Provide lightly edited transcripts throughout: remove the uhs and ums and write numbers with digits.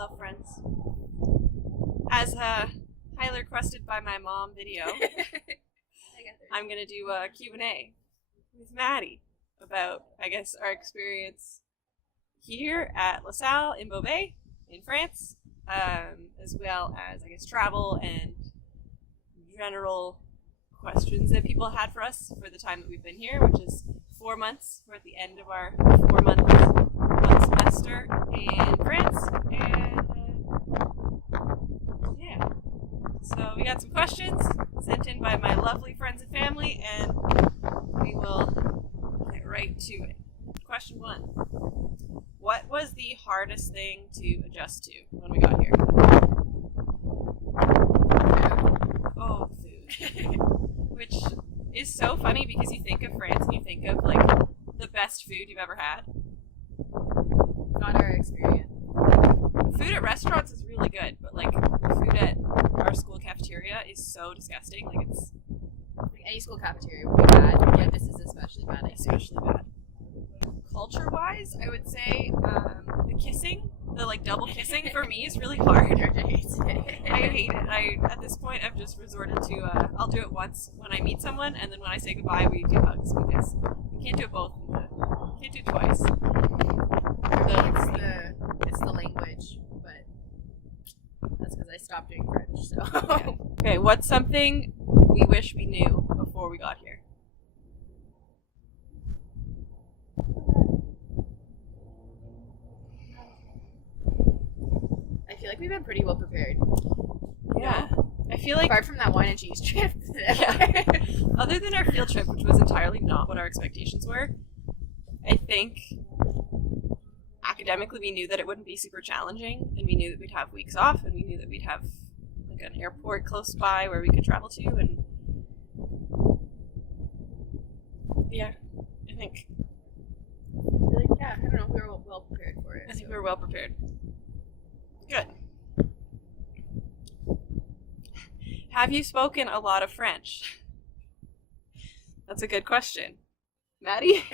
Hello, friends. As highly requested by my mom video, I'm going to do a Q&A with Maddie about, I guess, our experience here at La Salle in Beauvais in France, as well as, I guess, travel and general questions that people had for us for the time that we've been here, which is 4 months. We're at the end of our 4-month semester in France, and yeah. So we got some questions sent in by my lovely friends and family, and we will get right to it. Question 1. What was the hardest thing to adjust to when we got here? Oh, food. Which is so funny because you think of France and you think of, like, the best food you've ever had. Not our experience. Food at restaurants is really good, but, like, food at our school cafeteria is so disgusting. Like, it's... Any school cafeteria would be bad. Yeah, this is especially bad. Especially bad. Culture-wise, I would say the kissing, the, like, double kissing for me is really hard. I hate it. I hate it. At this point, I've just resorted to, I'll do it once when I meet someone, and then when I say goodbye, we do hugs, because we can't do it both. We can't do it twice. It's the language, but that's because I stopped doing French, so. Yeah. Okay, what's something we wish we knew before we got here? I feel like we've been pretty well prepared. Yeah. I feel like... Apart from that wine and cheese trip. Yeah. Other than our field trip, which was entirely not what our expectations were, I think academically we knew that it wouldn't be super challenging, and we knew that we'd have weeks off, and we knew that we'd have like an airport close by where we could travel to, and yeah, I think yeah, I don't know, we were well prepared for it. I think we were well prepared. Good. Have you spoken a lot of French? That's a good question. Maddie?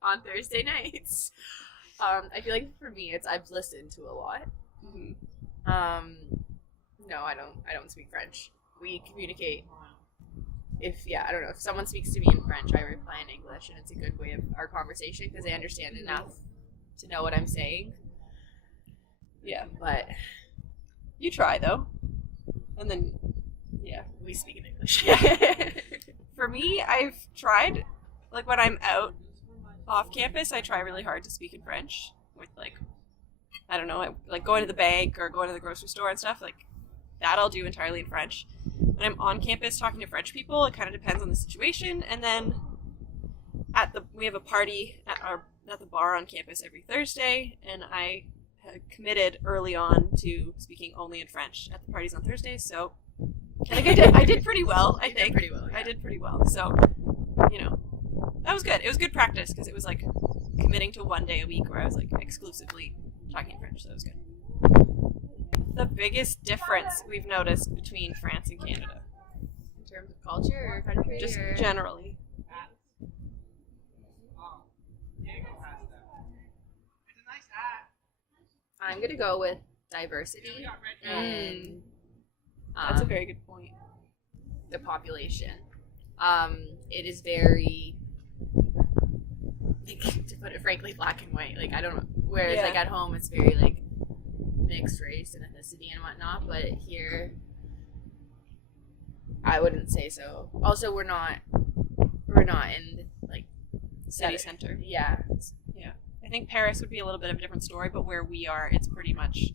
On Thursday nights. I feel like for me, I've listened to a lot. Mm-hmm. No, I don't speak French. We communicate. If someone speaks to me in French, I reply in English, and it's a good way of our conversation because I understand enough to know what I'm saying. Yeah. But you try though. And then yeah, we speak in English. For me, I've tried, like, when I'm out off campus, I try really hard to speak in French with, like, I don't know, like going to the bank or going to the grocery store and stuff, like that I'll do entirely in French. When I'm on campus talking to French people, it kind of depends on the situation. And then we have a party at the bar on campus every Thursday, and I had committed early on to speaking only in French at the parties on Thursdays, so I think I did pretty well, I think. Pretty well, yeah. I did pretty well, so, you know, that was good. It was good practice, because it was, like, committing to 1 day a week where I was, like, exclusively talking in French, so that was good. The biggest difference we've noticed between France and Canada? In terms of culture or country? Just or... generally. I'm going to go with diversity and that's a very good point. The population. It is very, like, to put it frankly, black and white. Like, I don't know. Whereas, like, at home, it's very, like, mixed race and ethnicity and whatnot. But here, I wouldn't say so. Also, we're not in, like, City center. Yeah. Yeah. I think Paris would be a little bit of a different story, but where we are, it's pretty much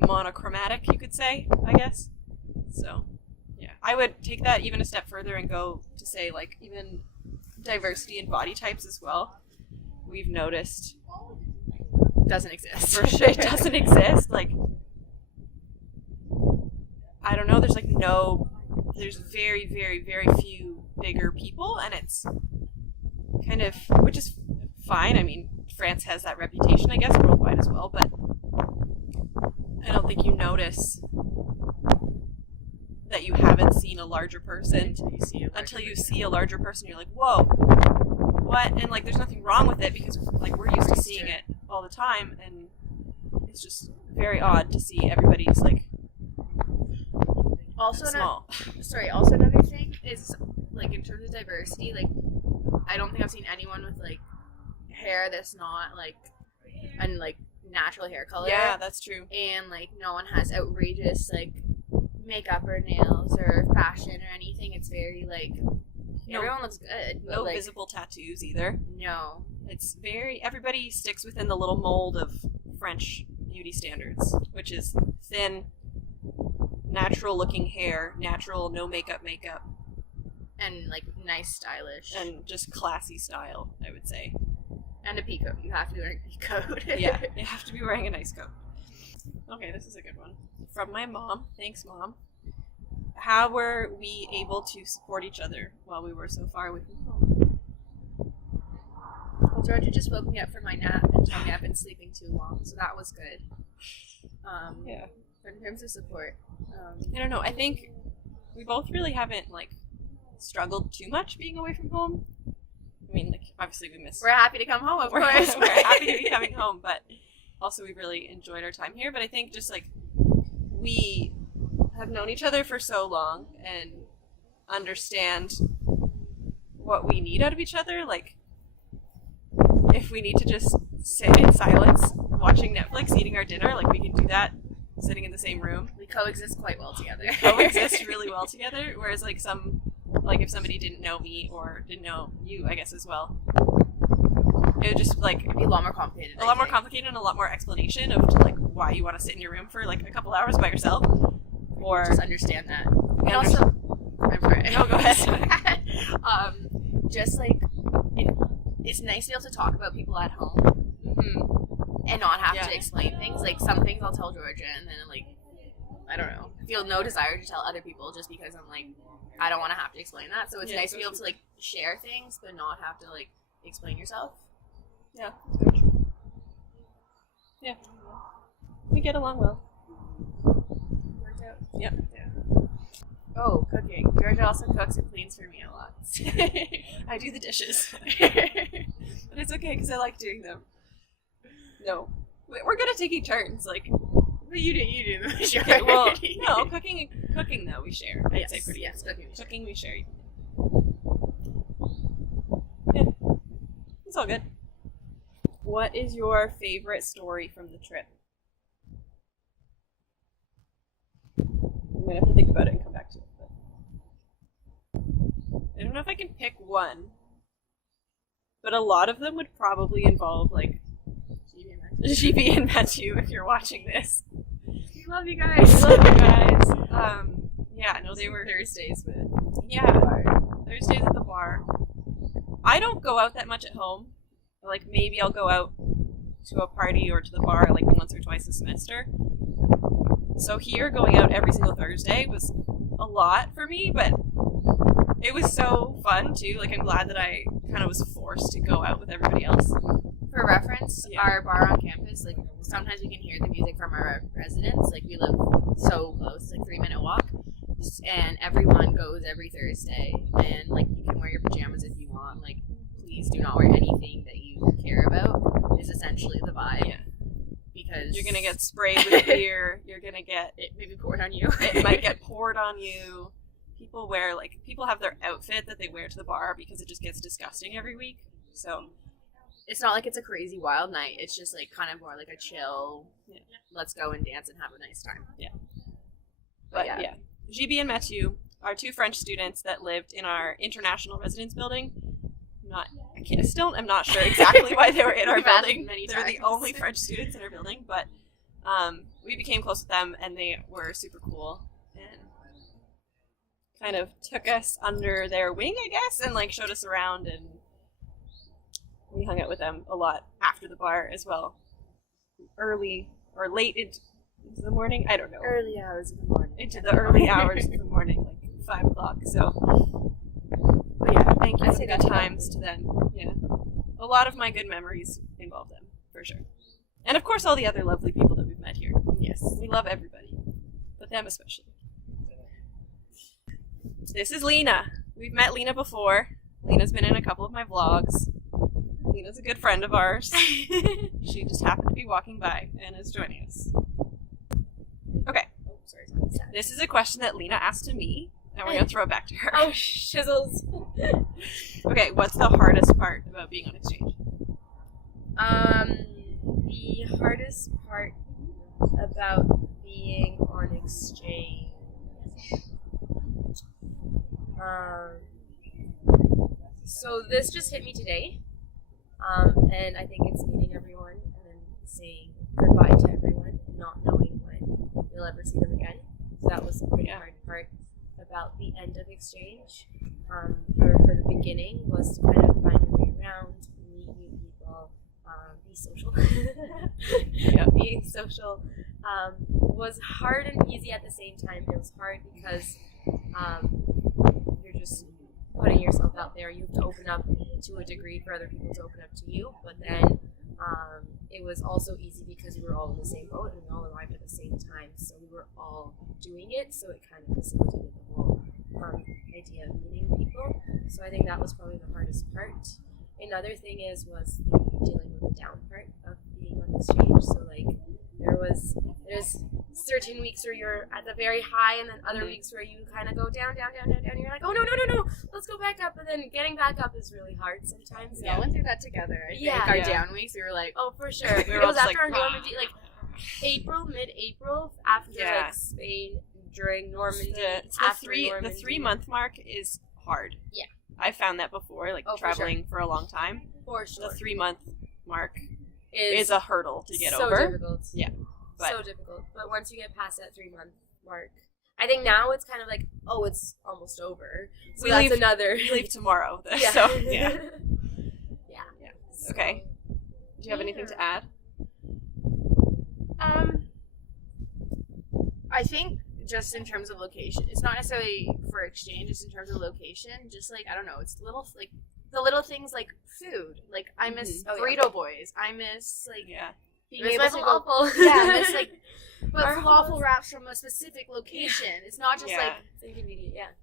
monochromatic, you could say, I guess. So, yeah. I would take that even a step further and go to say, like, even diversity in body types as well. We've noticed doesn't exist. For sure, it doesn't exist. Like, I don't know, there's very, very, very few bigger people, and it's kind of, which is fine. I mean, France has that reputation, I guess, worldwide as well, but I don't think you notice that you haven't seen a larger person until you see a larger person. You're like, whoa, what? And, like, there's nothing wrong with it because, like, we're used to seeing it all the time, and it's just very odd to see everybody's like Also, small. Also another thing is, like, in terms of diversity, like, I don't think I've seen anyone with, like, hair that's not, like, like, natural hair color. Yeah, that's true. And, like, no one has outrageous, like, makeup or nails or fashion or anything. It's very, like, everyone looks good. No like, visible tattoos either. No. It's everybody sticks within the little mold of French beauty standards, which is thin, natural looking hair, natural, no makeup, And, like, nice, stylish. and just classy style, I would say. And a peacoat. You have to be wearing a peacoat. Yeah, you have to be wearing a nice coat. Okay, this is a good one. From my mom. Thanks, Mom. How were we able to support each other while we were so far away from home? Well, Georgia just woke me up from my nap and told me I've been sleeping too long, so that was good. Yeah. But in terms of support, I don't know. I think we both really haven't, like, struggled too much being away from home. I mean, like, obviously we miss... we're happy to come home, of we're course. we're happy to be coming home, but also we really enjoyed our time here. But I think just, like, we have known each other for so long and understand what we need out of each other. Like, if we need to just sit in silence watching Netflix, eating our dinner, like, we can do that sitting in the same room. We coexist quite well together. Coexist really well together, whereas, like, if somebody didn't know me or didn't know you, I guess, as well, it would just, like, It'd be a lot more complicated. a lot more complicated and a lot more explanation of, like, why you want to sit in your room for, like, a couple hours by yourself. Or just understand that. And Yeah, also, I'm sorry. No, go ahead. Just, like, it's nice to be able to talk about people at home Mhm. and not have Yeah. to explain things. Like, some things I'll tell Georgia, and then, like, I don't know, I feel no desire to tell other people just because I'm like, I don't want to have to explain that. So it's Yeah, nice to be able to, like, share things but not have to, like, explain yourself. Yeah, that's very true. Yeah, we get along well. Worked out. Yep. Oh, cooking. Georgia also cooks and cleans for me a lot. I do the dishes, but it's okay because I like doing them. No, we're good at taking turns. Like, But you do the majority. okay, well, no, cooking though we share. I'd say pretty. Yes, equally. cooking. We share. Yeah, it's all good. What is your favorite story from the trip? I'm gonna have to think about it and come back to it. But I don't know if I can pick one, but a lot of them would probably involve, like, GB and Matthew. If you're watching this, We love you guys. I love you guys. Yeah, no, they were Thursdays, but yeah, Thursdays at the bar. I don't go out that much at home. Like, maybe I'll go out to a party or to the bar like once or twice a semester. So here, going out every single Thursday was a lot for me, but it was so fun too. Like, I'm glad that I kind of was forced to go out with everybody else. for reference, Yeah. our bar on campus, like, sometimes we can hear the music from our residents. Like, we live so close, like 3-minute walk, and everyone goes every Thursday. And, like, you can wear your pajamas if you want. Like, please do not wear anything that you care about. Is essentially the vibe. Yeah. Because You're gonna get sprayed with beer. You're gonna get it maybe poured on you. it might get poured on you. People have their outfit that they wear to the bar because it just gets disgusting every week. So It's not like it's a crazy wild night. It's just, like, kind of more like a chill, Yeah. let's go and dance and have a nice time. But yeah. GB and Mathieu are two French students that lived in our international residence building. I'm not sure exactly why they were in our We've asked building. many They're the times. only French students in our building, but we became close with them, and they were super cool and kind of took us under their wing, I guess, and, like, showed us around, and we hung out with them a lot after the bar as well. Early or late into the morning, I don't know. Early hours of the morning. Into the early hours of the morning, like 5 o'clock. So, but yeah, thank you I for say the good that's times to them. Yeah, a lot of my good memories involve them for sure, and of course all the other lovely people that we've met here. Yes, we love everybody, but them especially. This is Lena. We've met Lena before. Lena's been in a couple of my vlogs. Lena's a good friend of ours. She just happened to be walking by and is joining us. Okay. Oh, sorry. This is a question that Lena asked to me, and we're going to throw it back to her. Oh, shizzles. Okay, what's the hardest part about being on exchange? The hardest part about being on exchange. So this just hit me today, and I think it's meeting everyone and then saying goodbye to everyone and not knowing when you'll ever see them again. So that was the pretty hard part about the end of exchange. For the beginning was to kind of find your way around, meet new people, be social. Being social was hard and easy at the same time. It was hard because you're just putting yourself out there. You have to open up to a degree for other people to open up to you, but then it was also easy because we were all in the same boat and we all arrived at the same time, so we were all doing it, so it kind of facilitated the whole idea of meeting people. So I think that was probably the hardest part. Another thing was dealing with the down part of being on exchange. So like there's certain weeks where you're at the very high, and then other weeks where you kind of go down. And you're like, oh no, let's go back up. But then getting back up is really hard sometimes. We all went through that together. I think our down weeks, we were like, oh for sure. We were It all was just after like, Normandy, like mid-April, after like Spain, during Normandy, after Normandy. The 3 month mark is hard. Yeah. I found that before, like traveling for a long time. For sure. The 3 month mark is a hurdle to get over. So difficult. Yeah. But so difficult. But once you get past that 3 month mark, I think now it's kind of like, oh, it's almost over. So we that's leave, another. We leave tomorrow. Yeah. So, yeah. Yeah. So, okay. Do you have anything to add? I think just in terms of location, it's not necessarily for exchange, it's in terms of location. Just like, I don't know, it's the little things like food. Like, I miss burrito boys. I miss, like, being able to go. I miss, like, but falafel wraps from a specific location. It's not just like it's inconvenient.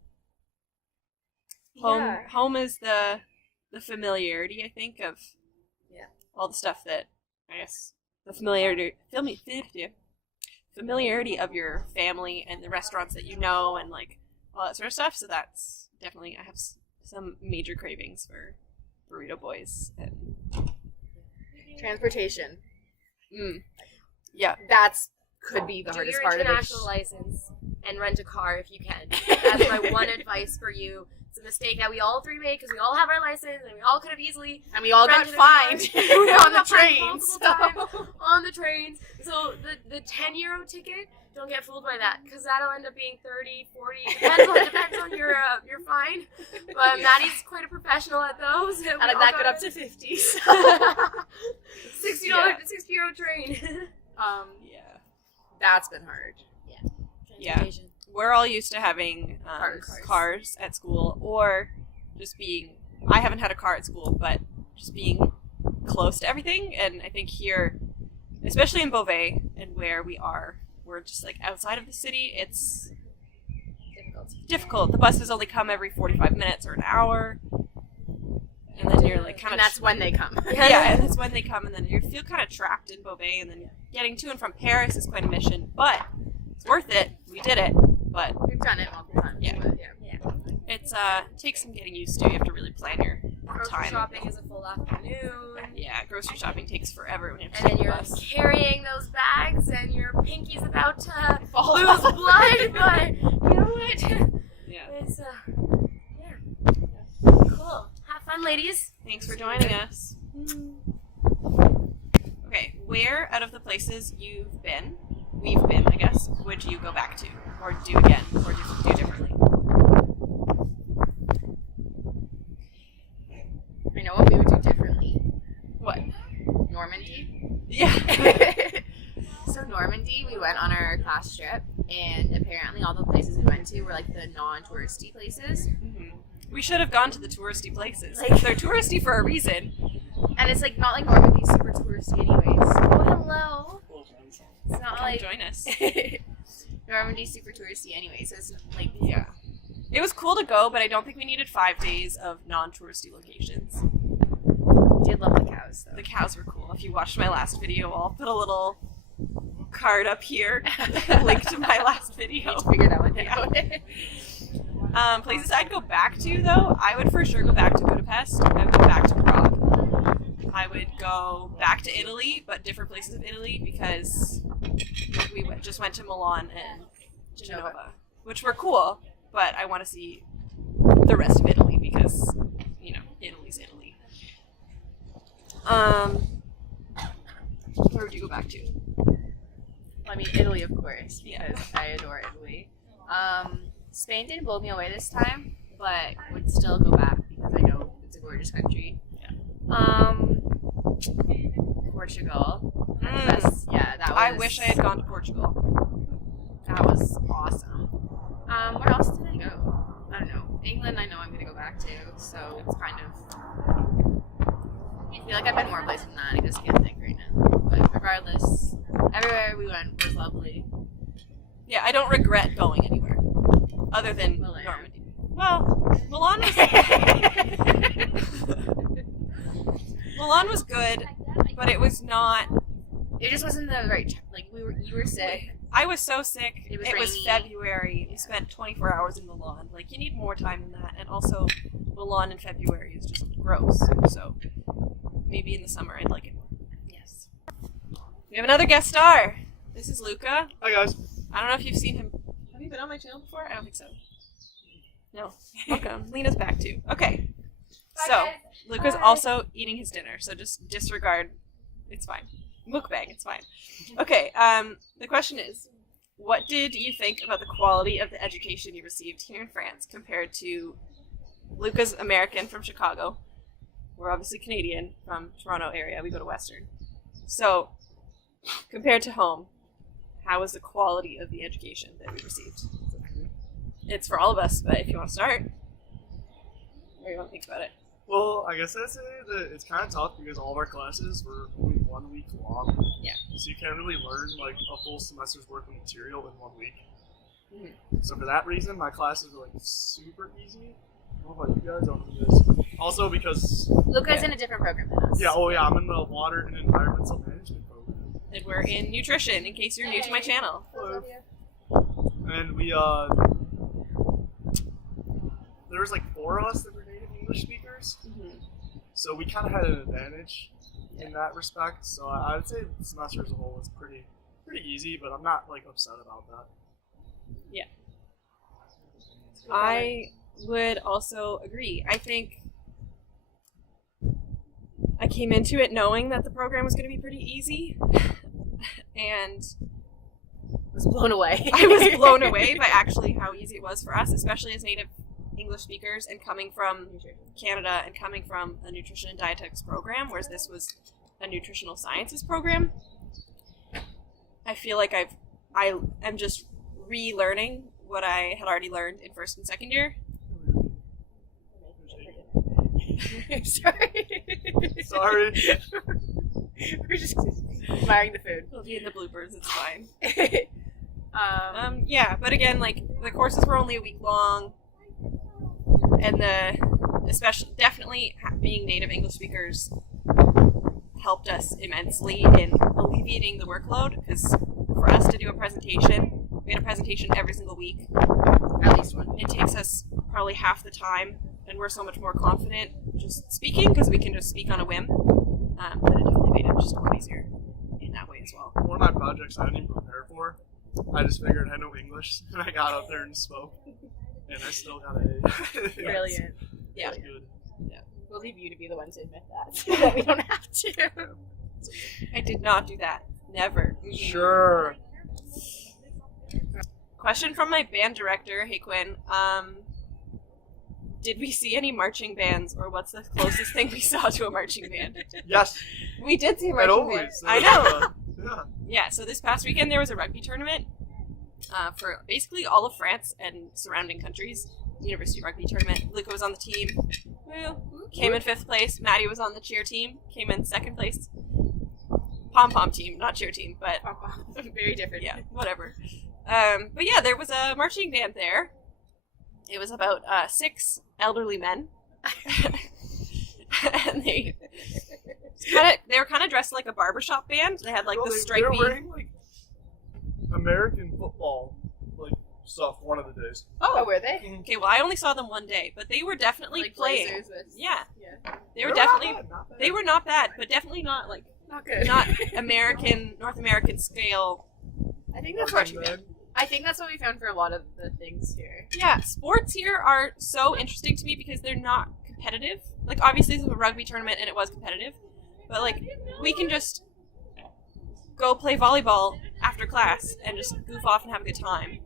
Home is the familiarity, I think, of all the stuff that, I guess, the familiarity of your family and the restaurants that you know and like all that sort of stuff. So that's definitely, I have some major cravings for burrito boys and transportation. Yeah, that's could be the hardest part of it. Do your international license and rent a car if you can. That's my one advice for you. It's a mistake that we all three made because we all have our license and we all could have easily and we all got fined on the trains. On the trains. So the 10 euro ticket, don't get fooled by that because that'll end up being 30, 40. Depends on your fine. But Maddie's quite a professional at those. And I back it up to 50. So. $60 60 euro train. That's been hard. Yeah. We're all used to having cars at school, or just being, I haven't had a car at school, but just being close to everything. And I think here, especially in Beauvais and where we are, we're just like outside of the city. It's difficult. The buses only come every 45 minutes or an hour. And then you're like kind of... And that's when they come. And that's when they come. And then you feel kind of trapped in Beauvais. And then getting to and from Paris is quite a mission. But it's worth it. We did it. But we've done it multiple times. Yeah. But It's takes some getting used to. You have to really plan your grocery time. shopping is a full afternoon. Yeah, grocery shopping takes forever when you have to and then take the you're bus. carrying those bags and your pinky's about to lose blood, but you know what? Yeah. It's cool. Have fun, ladies. Thanks for joining us. Okay, where out of the places we've been, I guess, would you go back to, or do again, or do differently? I know what we would do differently. What? Normandy. Yeah. So Normandy, we went on our class trip, and apparently all the places we went to were like the non-touristy places. Mm-hmm. We should have gone to the touristy places. Like, they're touristy for a reason. And it's like not like Normandy's super touristy anyways. Oh, hello. It's not Come like join us. Normandy's super touristy anyway, so it's like It was cool to go, but I don't think we needed 5 days of non-touristy locations. Did love the cows though. The cows were cool. If you watched my last video, I'll put a little card up here, link to my last video. Figure that one out. Places I'd go back to, though, I would for sure go back to Budapest. I would go back to Prague. I would go back to Italy, but different places of Italy, because we just went to Milan and Genova, which were cool, but I want to see the rest of Italy because, Italy's Italy. Where would you go back to? I mean, Italy, of course, because Yeah. I adore Italy. Spain didn't blow me away this time, but would still go back because I know it's a gorgeous country. Yeah. Portugal. Mm. That was. I wish I had gone to Portugal. That was awesome. Where else did I go? I don't know. England, I know I'm gonna go back to, so it's kind of. I feel like I've been more places than that. I just can't think right now. But regardless, everywhere we went was lovely. Yeah, I don't regret going anywhere other than Milan. Normandy. Well, Milan was good, but it was not. It just wasn't the right. Like you were sick. I was so sick. It was It was rainy. February. We spent 24 hours in Milan. Like, you need more time than that. And also, Milan in February is just gross. So, maybe in the summer I'd like it more. Yes. We have another guest star. This is Luca. Hi guys. I don't know if you've seen him. Have you been on my channel before? I don't think so. No. Welcome. Lena's back too. Okay. So, Luca's also eating his dinner, so just disregard. It's fine. Mukbang, it's fine. Okay, the question is, what did you think about the quality of the education you received here in France compared to Luca's American from Chicago? We're obviously Canadian from Toronto area. We go to Western. So, compared to home, how was the quality of the education that we received? It's for all of us, but if you want to start, or you want to think about it. Well, I guess I'd say that it's kind of tough because all of our classes were only 1 week long. Yeah. So you can't really learn like a full semester's worth of material in 1 week. Mhm. So for that reason, my classes were like super easy. I don't know about you guys. I don't know if you guys. Also because Luca's Yeah. in a different program than us. I'm in the water and environmental management program, And we're in nutrition, in case you're new to my channel. and we there was like 4 of us that were native English speakers. So we kind of had an advantage in that respect. So I would say the semester as a whole was pretty easy, but I'm not like upset about that. I would also agree. I think I came into it knowing that the program was going to be pretty easy, and I was blown away. I was blown away by actually how easy it was for us, especially as native English speakers and coming from Canada and coming from a nutrition and dietetics program, whereas this was a nutritional sciences program. I feel like I am just relearning what I had already learned in first and second year. Sorry. Sorry. We're just admiring the food. It'll be in the bloopers, it's fine. um, Yeah, but again, like, the courses were only a week long, and definitely being native English speakers helped us immensely in alleviating the workload, because for us to do a presentation, we had a presentation every single week. at least one. It takes us probably half the time, and we're so much more confident just speaking, because we can just speak on a whim, but it definitely made it just a lot easier in that way as well. One of my projects I didn't even prepare for. I just figured I know English, and I got up there and spoke, and I still got an A. Brilliant. Yeah. It's good. We'll leave you to be the one to admit that. So that we don't have to. I did not do that. Never. Sure. Question from my band director. Hey, Quinn. Did we see any marching bands, or what's the closest thing we saw to a marching band? Yes. We did see a And marching band. always. I know. Yeah. Yeah, so this past weekend there was a rugby tournament for basically all of France and surrounding countries. University rugby tournament. Luca was on the team. Woo. Came in 5th place. Maddie was on the cheer team. Came in 2nd place. Pom-pom team, not cheer team, but Very different. yeah, whatever. But yeah, there was a marching band there. It was about 6 elderly men. And They were kind of dressed like a barbershop band. They had like No, the they stripy. were wearing like American football like stuff one of the days. Oh, were they? Okay, well, I only saw them one day, but they were definitely Like playing. Blazers with. Yeah, Yeah. they were Not definitely. bad, not bad. They were not bad, but definitely not like Not good. not North American scale. I think that's what I think that's what we found for a lot of the things here. Yeah, sports here are so interesting to me because they're not competitive. Like, obviously, this is a rugby tournament and it was competitive, but like, we can just go play volleyball after class and just goof off and have a good time.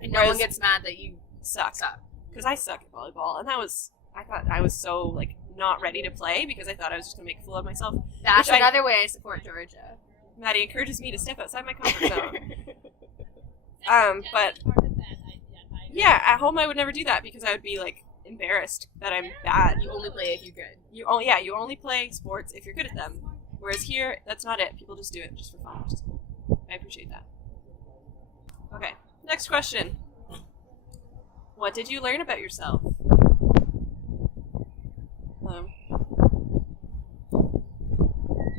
And no one Whereas- gets mad that you Suck. suck. Because I suck at volleyball, and I thought I was so like not ready to play because I thought I was just gonna make a fool of myself. That's Which I- another way I support Georgia. Maddie encourages me to step outside my comfort zone. But yeah, at home I would never do that because I would be like embarrassed that I'm bad. You only play if you're good. You only play sports if you're good at them. Whereas here, that's not it. People just do it just for fun, which is cool. I appreciate that. Okay, next question. What did you learn about yourself?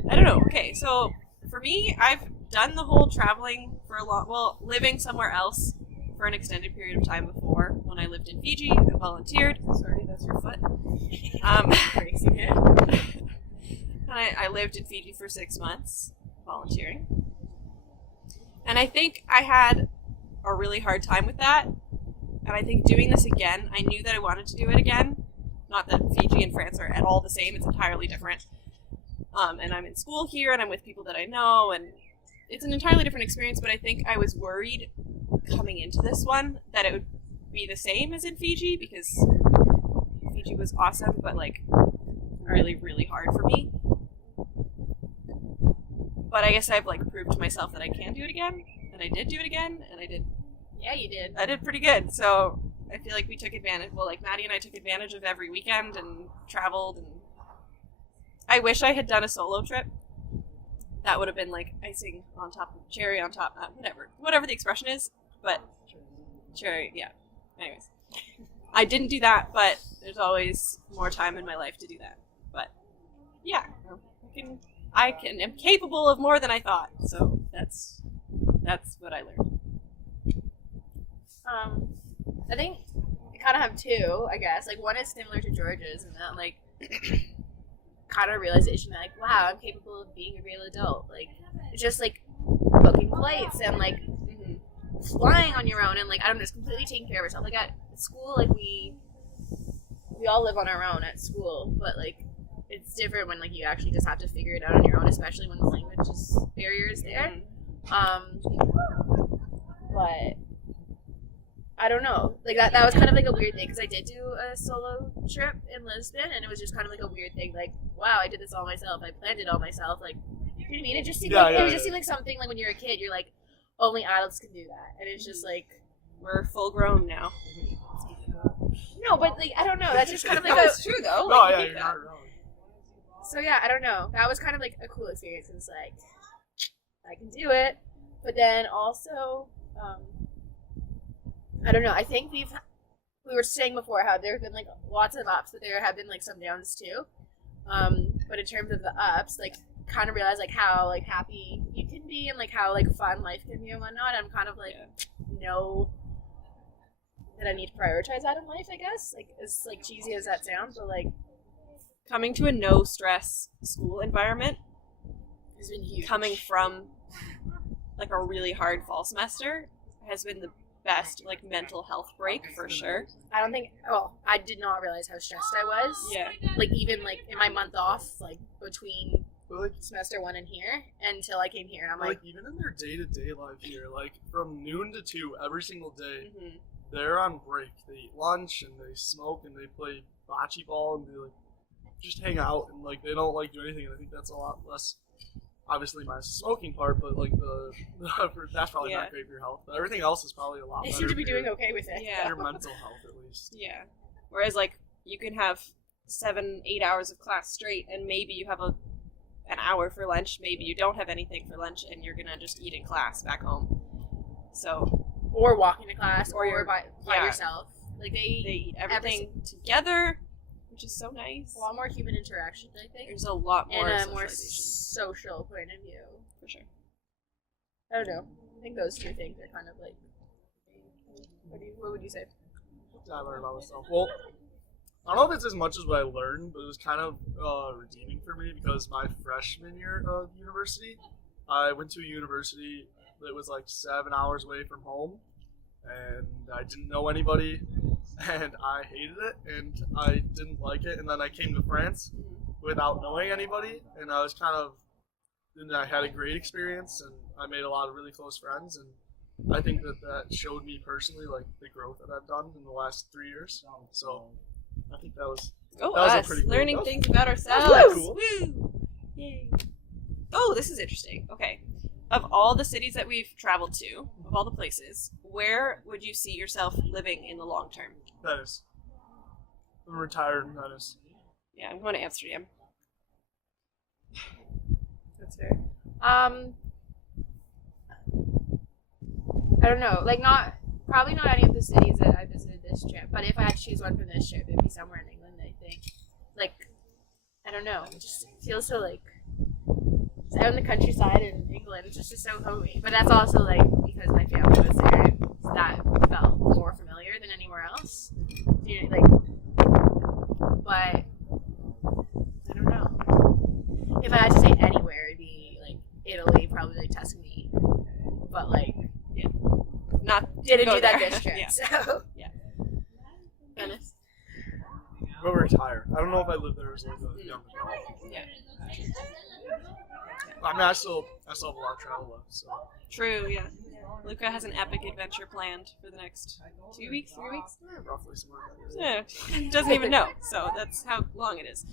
I don't know. Okay, so for me, I've done the whole traveling for living somewhere else for an extended period of time before. When I lived in Fiji, I volunteered. Sorry, that's your foot. Racing it. I lived in Fiji for 6 months volunteering. And I think I had a really hard time with that. And I think doing this again, I knew that I wanted to do it again. Not that Fiji and France are at all the same, it's entirely different. And I'm in school here and I'm with people that I know, and it's an entirely different experience, but I think I was worried coming into this one that it would be the same as in Fiji because Fiji was awesome, but like really, really hard for me. But I guess I've like proved to myself that I can do it again, and I did do it again, and I You did. did pretty good. So I feel like we took advantage. Well, like Maddie and I took advantage of every weekend and traveled. And I wish I had done a solo trip. That would have been like icing on top of cherry on top. Whatever the expression is. But cherry, yeah. Anyways, I didn't do that, but there's always more time in my life to do that. But yeah, I am capable of more than I thought. So that's what I learned. I think I kind of have two, I guess. Like, one is similar to George's, and that, like, kind of realization that, like, wow, I'm capable of being a real adult. Like, it's just, like, booking flights and, like, flying on your own and, like, I don't know, just completely taking care of yourself. Like, at school, like, we all live on our own at school, but, like, it's different when, like, you actually just have to figure it out on your own, especially when the language barrier is there. But I don't know. Like, that was kind of like a weird thing because I did do a solo trip in Lisbon, and it was just kind of like a weird thing. Like, wow, I did this all myself. I planned it all myself. Like, you know what I mean? It just seemed seemed like something like when you're a kid, you're like, only adults can do that, and it's just like we're full grown now. No, but like I don't know. That's just kind of like That's true though. No, Like, yeah, you you're think not that. wrong. So yeah, I don't know. That was kind of like a cool experience. It was like I can do it, but then also, I don't know. I think we were saying before how there have been like lots of ups, but there have been like some downs too. But in terms of the ups, like kind of realize like how like happy you can be and like how like fun life can be and whatnot. I'm kind of like know that I need to prioritize that in life. I guess like as like cheesy as that sounds, but like. Coming to a no stress school environment Has been huge. coming from like a really hard fall semester has been the best like mental health break for sure. I don't think. Oh, I did not realize how stressed I was. Yeah. Like even like in my month off, like between But like, semester 1 and here until I came here, and I'm like, even in their day-to-day life here, like from noon to 2 every single day, Mm-hmm. they're on break. They eat lunch and they smoke and they play bocce ball and they like just hang out and like they don't like do anything. And I think that's a lot less. Obviously, my smoking part, but like that's probably Yeah. not great for your health. But everything else is probably a lot they better. seem to be for your- doing okay with it. Yeah. your mental health at least. Yeah. Whereas like you can have 7-8 hours of class straight and maybe you have an hour for lunch, maybe you don't have anything for lunch and you're gonna just eat in class back home. So Or walking to class, Or or you're- by yeah. yourself. Like they eat everything together. which is so nice. A lot more human interaction, I think. There's a lot more And a more socialization, social point of view. for sure. I don't know. I think those two things are kind of like. What would you say? I learned about myself. Well, I don't know if it's as much as what I learned, but it was kind of redeeming for me because my freshman year of university, I went to a university that was like 7 hours away from home, and I didn't know anybody, and I hated it, and I didn't like it, and then I came to France without knowing anybody, and I was and I had a great experience, and I made a lot of really close friends, and I think that showed me personally like the growth that I've done in the last 3 years. So I think that was Go that was a us, pretty cool- learning that was- things about ourselves. pretty cool. Woo! Yay. Oh, this is interesting. Okay. Of all the cities that we've traveled to, of all the places, where would you see yourself living in the long term? Venice. I'm retired in Venice. Yeah, I'm going to Amsterdam. That's fair. I don't know. Like, probably not any of the cities that I visited this trip. But if I had to choose one for this trip, it'd be somewhere in England. I think. Like, I don't know. It just feels so like it's out in the countryside in England. It's just so homey. But that's also like because my family was there. And that felt more familiar than anywhere else. You know, like, but I don't know. If I had to say anywhere, it'd be like Italy, probably like Tuscany. But like. Not Didn't go do that there. this trip, Yeah. so Venice. But retired. I don't know if I lived there as like a young adult. Yeah. I mean, I still have a lot of travel left. So True, yeah. Luca has an epic adventure planned for the next 2 weeks, 3 weeks? roughly somewhere like that. Yeah, doesn't even know. So that's how long it is.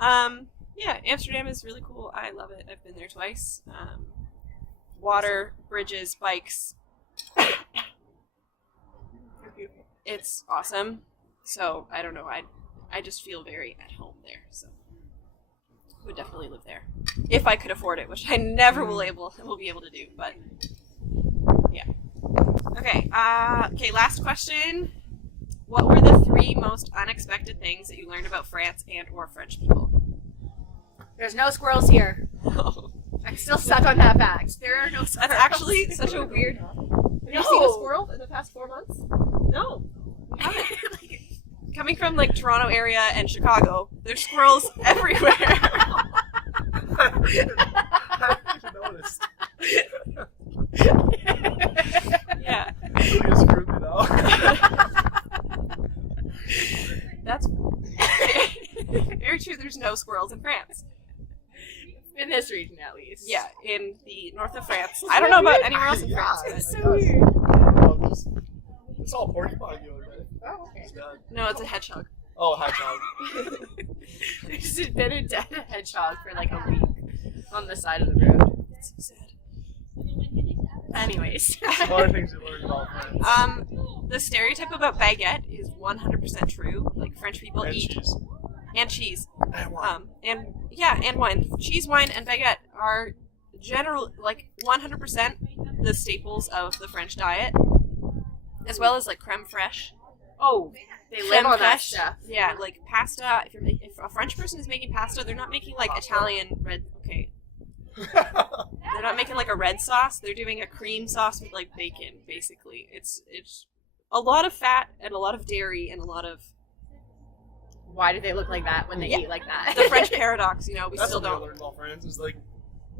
Yeah, Amsterdam is really cool. I love it. I've been there twice. Water, bridges, bikes. It's awesome. So I don't know. I just feel very at home there. So would definitely live there if I could afford it, which I never will be able to do. But yeah. Okay. Okay. Last question. What were the 3 most unexpected things that you learned about France and/or French people? there's no squirrels here. I'm still stuck on that fact. There are no squirrels. That's actually such a weird. Have you seen a squirrel in the past 4 months? No. I haven't. Coming from like Toronto area and Chicago, there's squirrels everywhere. I didn't even notice. Yeah. You just screwed me now. That's very true. There's no squirrels in France. In this region, at least. Yeah, in the north of France. I don't know about anywhere else in France. But It's so weird. It's all porcupine the other day. Oh, okay. It's dead. no, it's a hedgehog. Oh, hedgehog. There's been a dead hedgehog for like a week on the side of the road. It's so sad. Anyways. Some other things you learned about France. The stereotype about baguette is 100% true. Like French people And eat cheese. and cheese. And wine. And wine. Cheese, wine, and baguette are like 100% the staples of the French diet, as well as like creme fraiche. Oh, they live Creme on that fraiche. stuff. Yeah, like pasta. If a French person is making pasta, they're not making like Italian red. Okay, they're not making like a red sauce. They're doing a cream sauce with like bacon. Basically, it's a lot of fat and a lot of dairy and a lot of Why do they look like that when they Yeah. eat like that? the French paradox. You know, we That's still what I don't. learned about France is like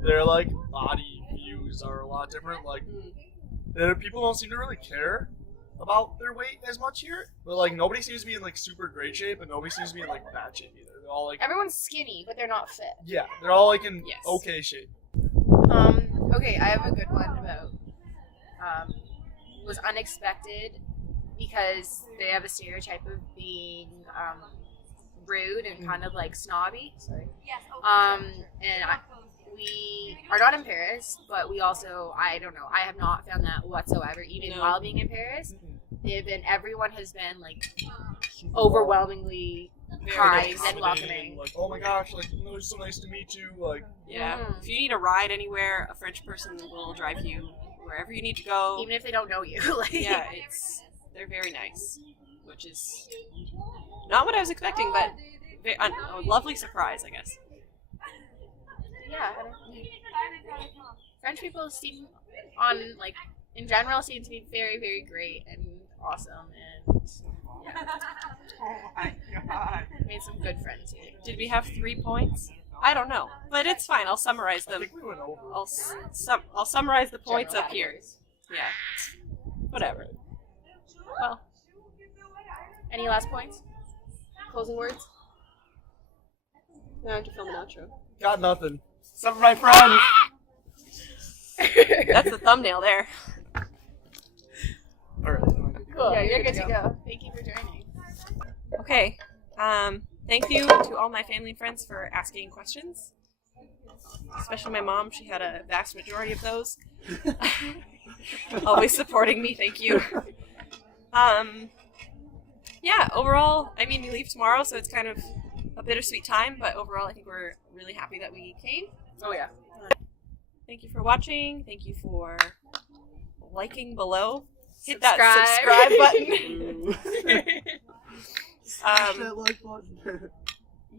their like body views are a lot different. Like people don't seem to really care about their weight as much here. But like nobody seems to be in like super great shape, and nobody seems to be in like bad shape either. They're all like Everyone's skinny, but they're not fit. yeah, they're all like in Yes. okay shape. Okay, I have a good one about was unexpected because they have a stereotype of being rude and kind of like snobby. Sorry. We are not in Paris, but we also, I don't know, I have not found that whatsoever, even No. while being in Paris. Everyone has been like overwhelmingly kind and Accommodating, welcoming. Like oh my gosh, like it's so nice to meet you. Like Yeah. Mhm. If you need a ride anywhere, a French person will drive you wherever you need to go. Even if they don't know you. Like, Yeah, they're very nice. which is not what I was expecting, but a lovely surprise, I guess. Yeah. French people seem in general seem to be very, very great and awesome, and Oh my god. made some good friends here. Did we have 3 points? I don't know, but it's fine. I'll summarize I them. think we went over. I'll summarize the points General up here. categories. Yeah. Whatever. Well, Any last points? Closing words? now I have to film an outro. Got nothing. Some of my friends. That's the thumbnail there. Alright. Cool. Yeah, you're good to go. Thank you for joining. Okay. Thank you to all my family and friends for asking questions. Especially my mom. She had a vast majority of those. Always supporting me. Thank you. Yeah, overall, I mean, we leave tomorrow, so it's kind of a bittersweet time, but overall, I think we're really happy that we came. Oh yeah. Thank you for watching. Thank you for liking below. Hit Subscribe. that subscribe button. Smash that like button. You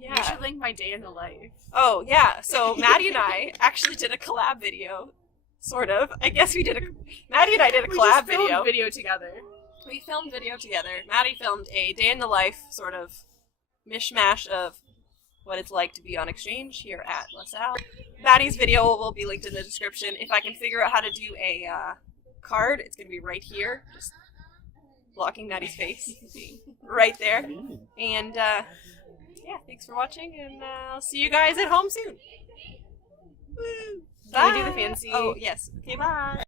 Yeah. should link my day in the life. Oh, yeah. So Maddie and I actually did a collab video. Sort of. I guess we did Maddie and I did a We collab just filmed video. video together. We filmed video together. Maddie filmed a day in the life sort of mishmash of what it's like to be on exchange here at LaSalle. Maddie's video will be linked in the description. If I can figure out how to do a card, it's going to be right here. Just blocking Maddie's face. Right there. And, yeah, thanks for watching, and I'll see you guys at home soon. Woo. Can we do Bye. the fancy- Oh, yes. Okay, bye.